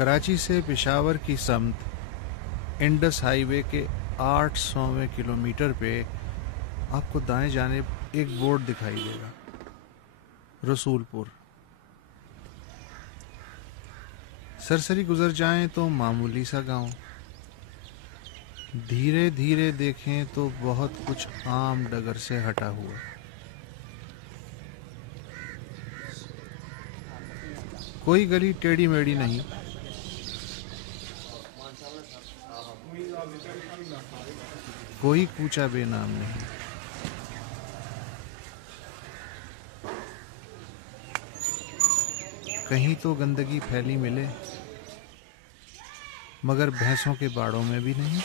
کراچی سے پشاور کی سمت انڈس ہائی وے کے 800ویں کلومیٹر پہ آپ کو دائیں جانب ایک بورڈ دکھائی دے گا، رسول پور۔ سرسری گزر جائیں تو معمولی سا گاؤں، دھیرے دھیرے دیکھیں تو بہت کچھ عام ڈگر سے ہٹا ہوا۔ کوئی گلی ٹیڑھی میڑھی نہیں، کوئی کوچہ بے نام نہیں۔ کہیں تو گندگی پھیلی ملے، مگر بھینسوں کے باڑوں میں بھی نہیں۔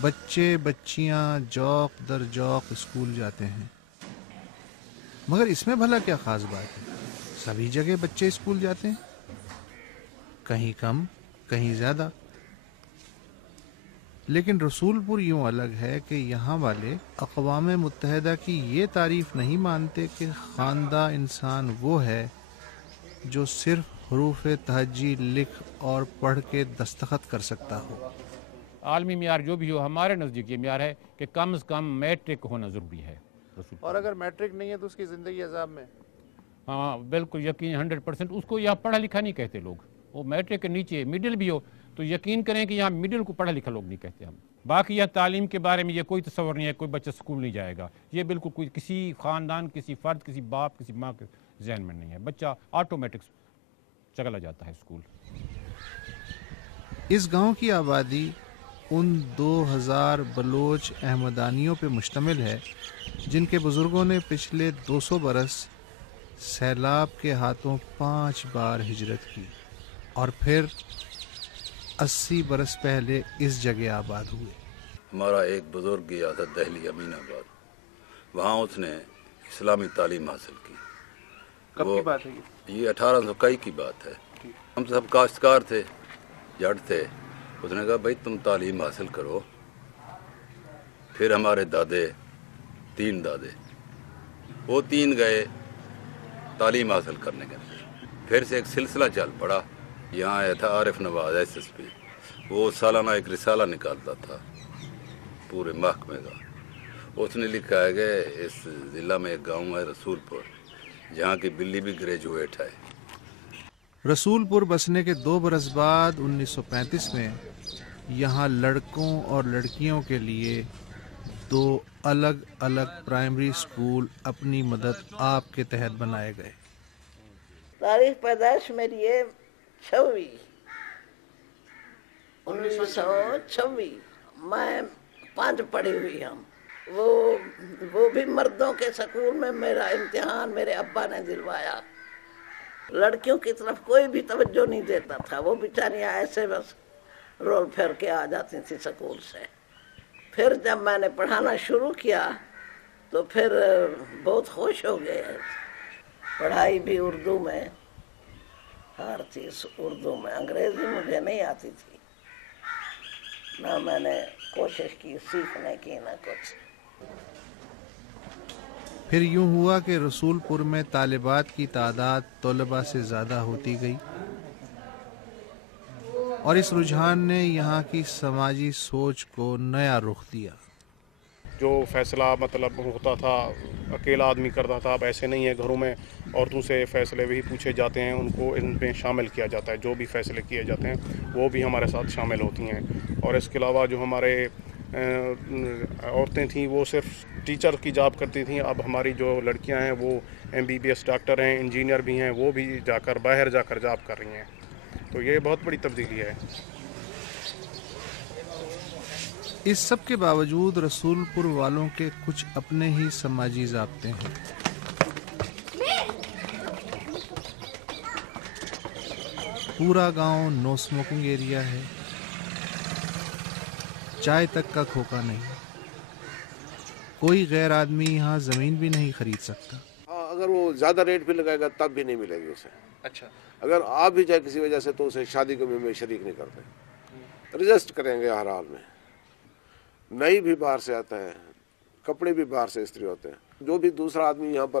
بچے بچیاں جوق در جوق اسکول جاتے ہیں، مگر اس میں بھلا کیا خاص بات ہے؟ سبھی جگہ بچے اسکول جاتے ہیں، کہیں کم کہیں زیادہ۔ لیکن رسول پور یوں الگ ہے کہ یہاں والے اقوام متحدہ کی یہ تعریف نہیں مانتے کہ خواندہ انسان وہ ہے جو صرف حروف تہجی لکھ اور پڑھ کے دستخط کر سکتا ہو۔ عالمی معیار جو بھی ہو، ہمارے نزدیک یہ معیار ہے کہ کم از کم میٹرک ہونا ضروری ہے۔ اور اگر میٹرک نہیں ہے تو اس کی زندگی عذاب میں؟ ہاں بالکل یقین 100%۔ اس کو یہاں پڑھا لکھا نہیں کہتے لوگ، وہ میٹرک کے نیچے مڈل بھی ہو تو یقین کریں کہ یہاں مڈل کو پڑھا لکھا لوگ نہیں کہتے ہم۔ باقی یہ تعلیم کے بارے میں یہ کوئی تصور نہیں ہے کوئی بچہ اسکول نہیں جائے گا، یہ بالکل کوئی کسی خاندان، کسی فرد، کسی باپ، کسی ماں کے ذہن میں نہیں ہے۔ بچہ آٹومیٹک چلا جاتا ہے اسکول۔ اس گاؤں کی آبادی ان 2000 بلوچ احمدانیوں پہ مشتمل ہے جن کے بزرگوں نے پچھلے 200 برس سیلاب کے ہاتھوں 5 بار ہجرت کی اور پھر 80 برس پہلے اس جگہ آباد ہوئے۔ ہمارا ایک بزرگ گیا تھا دہلی امین آباد، وہاں اس نے اسلامی تعلیم حاصل کی۔ کب کی بات ہے یہ 1821 کی بات ہے۔ ہم سب کاشتکار تھے، جٹ تھے۔ اس نے کہا بھائی تم تعلیم حاصل کرو۔ پھر ہمارے دادے، 3 دادے، وہ 3 گئے تعلیم حاصل کرنے کے لیے۔ پھر سے ایک سلسلہ چل پڑا۔ یہاں آیا تھا عارف نواز SSP، وہ سالانہ ایک رسالہ نکالتا تھا پورے محکمے کا۔ اس نے لکھا ہے کہ اس ضلع میں ایک گاؤں ہے رسول پور، جہاں کی بلی بھی گریجویٹ ہے۔ رسول پور بسنے کے 2 برس بعد 1935 میں یہاں لڑکوں اور لڑکیوں کے لیے 2 الگ الگ پرائمری اسکول اپنی مدد آپ کے تحت بنائے گئے۔ تاریخ پیدائش میری ہے 1926۔ میں 5 پڑھی ہوئی ہوں۔ وہ بھی مردوں کے سکول میں میرا امتحان میرے ابا نے دلوایا۔ لڑکیوں کی طرف کوئی بھی توجہ نہیں دیتا تھا، وہ بیچاریاں ایسے بس رول پھیر کے آ جاتی تھی سکول سے۔ پھر جب میں نے پڑھانا شروع کیا تو پھر بہت خوش ہو گئے۔ پڑھائی بھی اردو میں، ہر چیز اردو میں۔ انگریزی مجھے نہیں آتی تھی، نہ میں نے کوشش کی سیکھنے کی، نہ کچھ۔ پھر یوں ہوا کہ رسول پور میں طالبات کی تعداد طلباء سے زیادہ ہوتی گئی اور اس رجحان نے یہاں کی سماجی سوچ کو نیا رخ دیا۔ جو فیصلہ مطلب ہوتا تھا اکیلا آدمی کرتا تھا، اب ایسے نہیں ہے۔ گھروں میں عورتوں سے فیصلے بھی پوچھے جاتے ہیں، ان کو ان میں شامل کیا جاتا ہے۔ جو بھی فیصلے کیے جاتے ہیں وہ بھی ہمارے ساتھ شامل ہوتی ہیں۔ اور اس کے علاوہ جو ہمارے عورتیں تھیں وہ صرف ٹیچر کی جاب کرتی تھیں، اب ہماری جو لڑکیاں ہیں وہ MBBS ڈاکٹر ہیں، انجینئر بھی ہیں، وہ بھی باہر جا کر جاب کر رہی ہیں۔ تو یہ بہت بڑی تبدیلی ہے۔ اس سب کے باوجود رسول پور والوں کے کچھ اپنے ہی سماجی ضابطے ہیں۔ پورا گاؤں نو اسموکنگ ایریا ہے، چائے تک کا کھوکا نہیں، کوئی غیر آدمی یہاں زمین بھی نہیں خرید سکتا۔ اگر وہ زیادہ ریٹ بھی لگائے گا تب بھی نہیں ملے گی اسے۔ اچھا، اگر آپ بھی جائے کسی وجہ سے تو اسے شادی کو میں شریک نہیں کرتے، رجسٹ کریں گے ہر حال میں۔ نئی بھی باہر سے آتا ہے، کپڑے بھی باہر سے استری ہوتے ہیں۔ جو بھی دوسرا آدمی یہاں پر